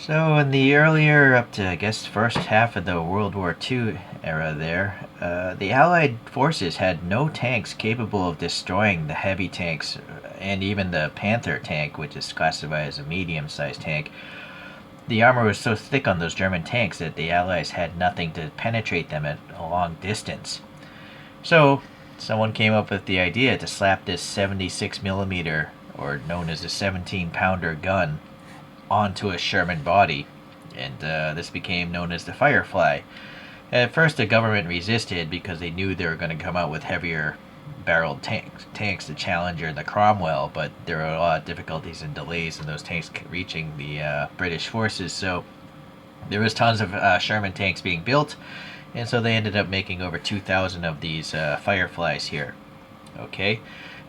So in the earlier, up to I guess first half of the World War II era there, the Allied forces had no tanks capable of destroying the heavy tanks and even the Panther tank, which is classified as a medium-sized tank. The armor was so thick on those German tanks that the Allies had nothing to penetrate them at a long distance. So someone came up with the idea to slap this 76 millimeter, or known as a 17-pounder gun, onto a Sherman body, and this became known as the Firefly. At first, the government resisted because they knew they were going to come out with heavier barreled tanks, the Challenger and the Cromwell, but there were a lot of difficulties and delays in those tanks reaching the British forces, so there was tons of Sherman tanks being built, and so they ended up making over 2,000 of these Fireflies here. Okay,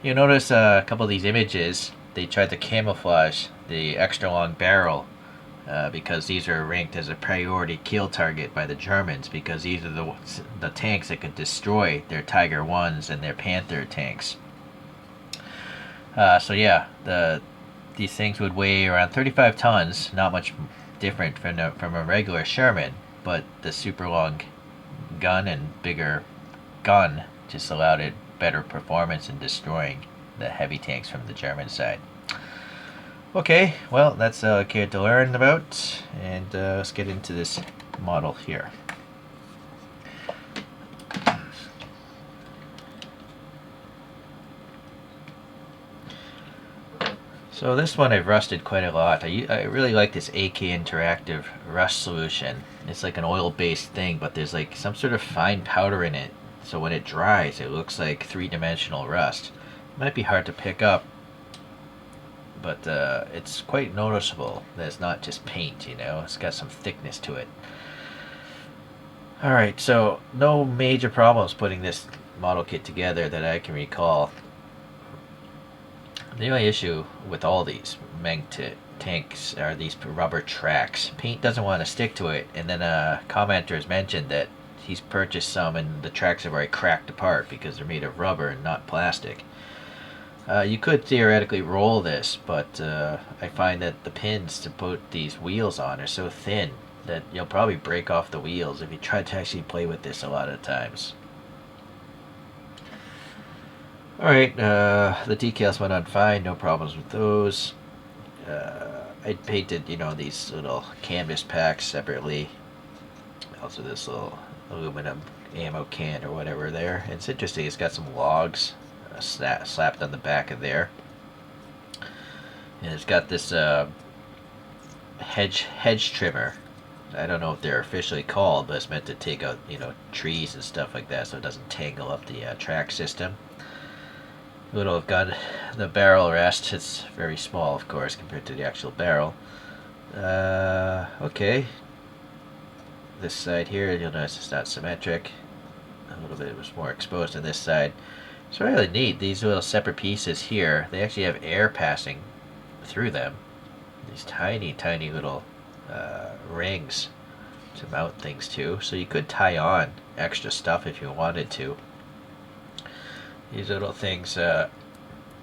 you'll notice a couple of these images, they tried to camouflage the extra long barrel because these are ranked as a priority kill target by the Germans, because these are the tanks that could destroy their Tiger 1s and their Panther tanks. So yeah, these things would weigh around 35 tons, not much different from a regular Sherman, but the super long gun and bigger gun just allowed it better performance in destroying the heavy tanks from the German side. Okay, well, that's all I cared to learn about, and let's get into this model here. So this one I've rusted quite a lot. I really like this AK Interactive rust solution. It's like an oil-based thing, but there's like some sort of fine powder in it, so when it dries it looks like three-dimensional rust. It might be hard to pick up, but it's quite noticeable that it's not just paint, you know, it's got some thickness to it. Alright, so no major problems putting this model kit together that I can recall. The only issue with all these Meng tanks are these rubber tracks. Paint doesn't want to stick to it, and then a commenter has mentioned that he's purchased some and the tracks have already cracked apart because they're made of rubber and not plastic. You could theoretically roll this, but I find that the pins to put these wheels on are so thin that you'll probably break off the wheels if you try to actually play with this a lot of times. Alright, the decals went on fine, no problems with those. I painted, you know, these little canvas packs separately. Also this little aluminum ammo can or whatever there. It's interesting, it's got some logs slapped on the back of there, and it's got this hedge trimmer. I don't know if they're officially called, but it's meant to take out, you know, trees and stuff like that so it doesn't tangle up the track system. Little gun, the barrel rest, it's very small of course compared to the actual barrel. Okay, this side here you'll notice it's not symmetric, a little bit was more exposed on this side. It's really neat. These little separate pieces here, they actually have air passing through them. These tiny, tiny little rings to mount things to. So you could tie on extra stuff if you wanted to. These little things,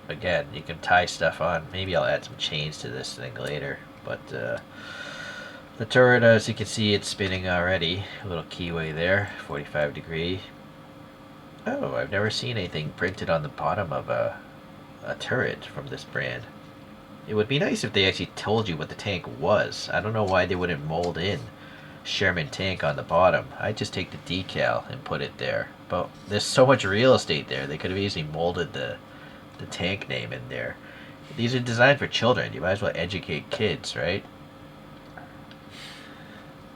again, you can tie stuff on. Maybe I'll add some chains to this thing later. But the turret, as you can see, it's spinning already. A little keyway there, 45 degree. Oh, I've never seen anything printed on the bottom of a turret from this brand. It would be nice if they actually told you what the tank was. I don't know why they wouldn't mold in Sherman tank on the bottom. I'd just take the decal and put it there. But there's so much real estate there, they could have easily molded the tank name in there. These are designed for children. You might as well educate kids, right?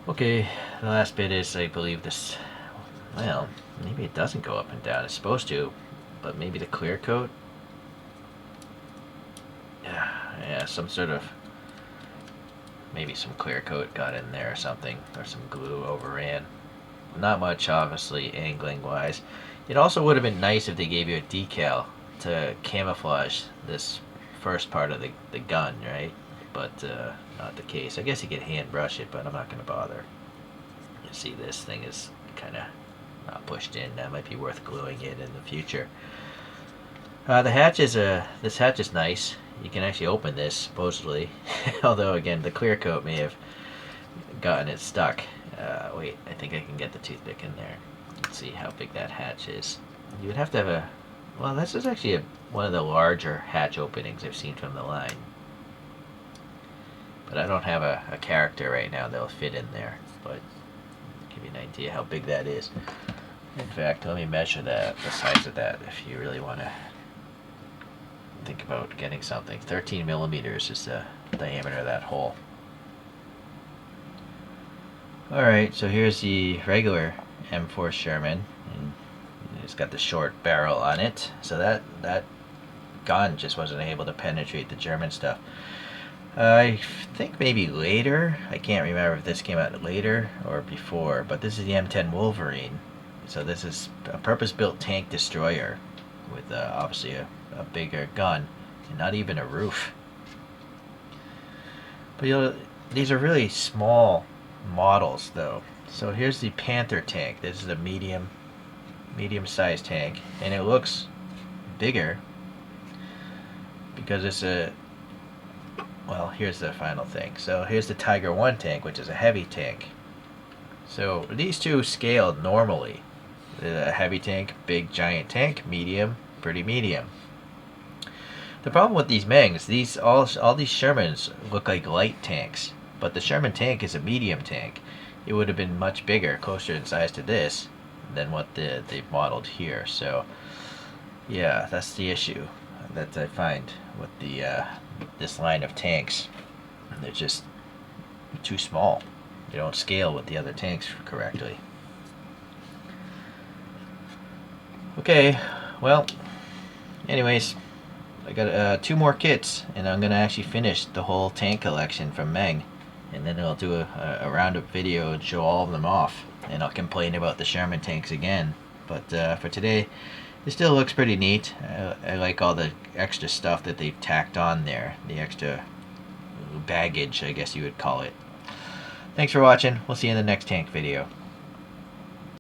Okay, the last bit is, I believe this, well, maybe it doesn't go up and down. It's supposed to, but maybe the clear coat? Yeah, some sort of, maybe some clear coat got in there or something, or some glue overran. Not much, obviously, angling wise. It also would have been nice if they gave you a decal to camouflage this first part of the gun, right? But not the case. I guess you could hand brush it, but I'm not going to bother. You see, this thing is kind of not pushed in. That might be worth gluing it in the future. The hatch is this hatch is nice. You can actually open this supposedly, although again the clear coat may have gotten it stuck. Wait, I think I can get the toothpick in there. Let's see how big that hatch is. You would have to have a... Well, this is actually one of the larger hatch openings I've seen from the line. But I don't have a character right now that'll fit in there. But I'll give you an idea how big that is. In fact, let me measure the size of that if you really want to think about getting something. 13 millimeters is the diameter of that hole. Alright, so here's the regular M4 Sherman, and it's got the short barrel on it, so that gun just wasn't able to penetrate the German stuff. I think maybe later, I can't remember if this came out later or before, but this is the M10 Wolverine. So this is a purpose-built tank destroyer with obviously a bigger gun and not even a roof. But these are really small models though. So here's the Panther tank. This is a medium-sized tank, and it looks bigger because it's a... Well, here's the final thing. So here's the Tiger 1 tank, which is a heavy tank. So these two scaled normally. A heavy tank, big giant tank, medium, pretty medium. The problem with these Mengs, all these Shermans look like light tanks, but the Sherman tank is a medium tank. It would have been much bigger, closer in size to this, than what they've modeled here. So, yeah, that's the issue that I find with this line of tanks. They're just too small. They don't scale with the other tanks correctly. Okay, well, anyways, I got 2 more kits, and I'm gonna actually finish the whole tank collection from Meng, and then I'll do a roundup video and show all of them off, and I'll complain about the Sherman tanks again. But for today, it still looks pretty neat. I like all the extra stuff that they've tacked on there, the extra baggage, I guess you would call it. Thanks for watching. We'll see you in the next tank video.